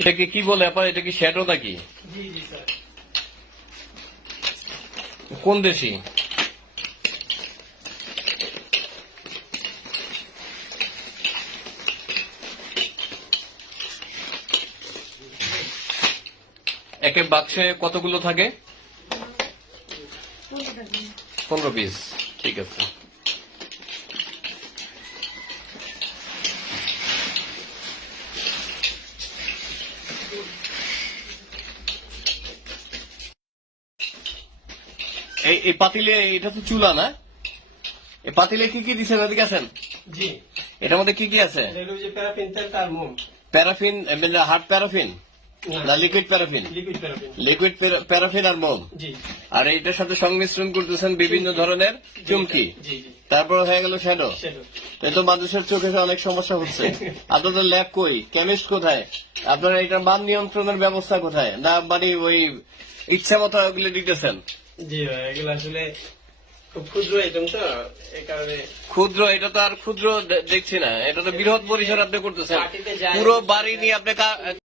এটাকে কি বলে আপনার? এটা কি শ্যাডো নাকি? কোন দেশি? এক বাক্সে কতগুলো থাকে? পনেরো পিস ঠিক আছে। এই এই পাতিলে এটা তো চুলা না? এই পাতিলে কি কি দিচ্ছেন এদিকে আছেন জি। এটার মধ্যে কি কি আছে? প্যারাফিন তেল তার মোম। প্যারাফিন হার্ড প্যারাফিন না লিকুইড প্যারাফিন লিকুইড প্যারাফিন আর মোম আর এইটার সাথে সংমিশ্রণ করতেছেন বিভিন্ন ধরনের চুমকি। তারপর হয়ে গেল শ্যাডো তো মানুষের চোখে অনেক সমস্যা হচ্ছে। আপনাদের ল্যাব কই? কেমিস্ট কোথায়? আপনারা এটার মান নিয়ন্ত্রণের ব্যবস্থা কোথায়? না মানে ওই ইচ্ছা মতো ওগুলো দিতেছেন? জি ভাই এগুলো আসলে ক্ষুদ্র এটা তো আর ক্ষুদ্র দেখছি না। এটা তো বৃহৎ পরিসর আপনি করতেছেন। পুরো বাড়ি নিয়ে আপনি